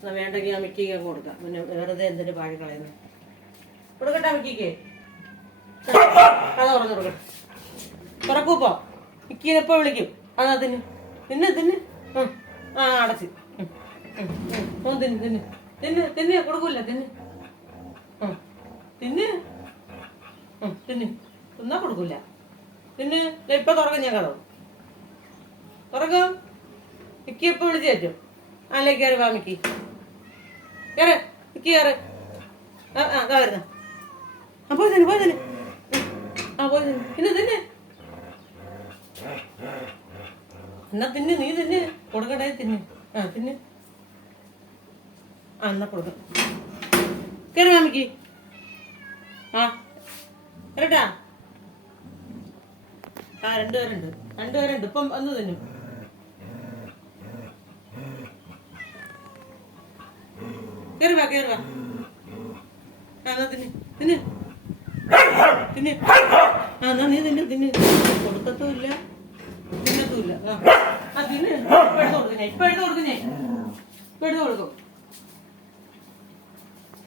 എന്നാൽ വേണ്ടെങ്കിൽ ആ മിക്കിക്ക് കൊടുക്കാം. പിന്നെ വെറുതെ എന്തിനു പാഴി കളയുന്നത്. കൊടുക്കട്ടെ മിക്കിക്ക്. കഥ തുറന്നു കൊടുക്കട്ടെ. തുറക്കൂപ്പോ മിക്കീനെ എപ്പോൾ വിളിക്കും. അതാ തിന്ന് തിന്ന് തിന്ന്. ആ അടച്ച് തിന്ന് തിന്ന് തിന്ന് തിന്ന് കൊടുക്കൂല. തിന്ന് തിന്ന് തിന്ന് തിന്നാ കൊടുക്കൂല. തിന്ന്. ഇപ്പൊ തുറക്കും ഞാൻ കഥ. തുറക്കും. മിക്കി എപ്പോൾ വിളിച്ചു പറ്റും. അല്ലേ കയറി വാ മിക്കി. കയറ് മിക്കി കയറ്. ആ വരുന്ന. ആ പോയി തന്നെ പോയി തന്നെ. ആ പോയി തന്നെ. തിന്ന് തിന്ന്. എന്നാ തിന്ന്. നീ തിന്ന്. കൊടുക്കട്ടെ. തിന്ന്. ആ തിന്ന്. ആ എന്നാ കൊടുക്ക. കയറി വാ മിക്കി. ആ കേട്ടാ. ആ രണ്ടുപേരുണ്ട്. ഇപ്പം വന്ന് തിന്നു. കയറി വാ കയറി വാ. ആ എന്നാ തിന്ന് തിന്ന് തിന്ന്. ആ എന്നാ നീ തിന്ന്. കൊടുക്കത്തുമില്ല തിന്നത്തുമില്ല. ആ തിന്ന്. ഇപ്പൊ എടുത്ത് കൊടുക്കും.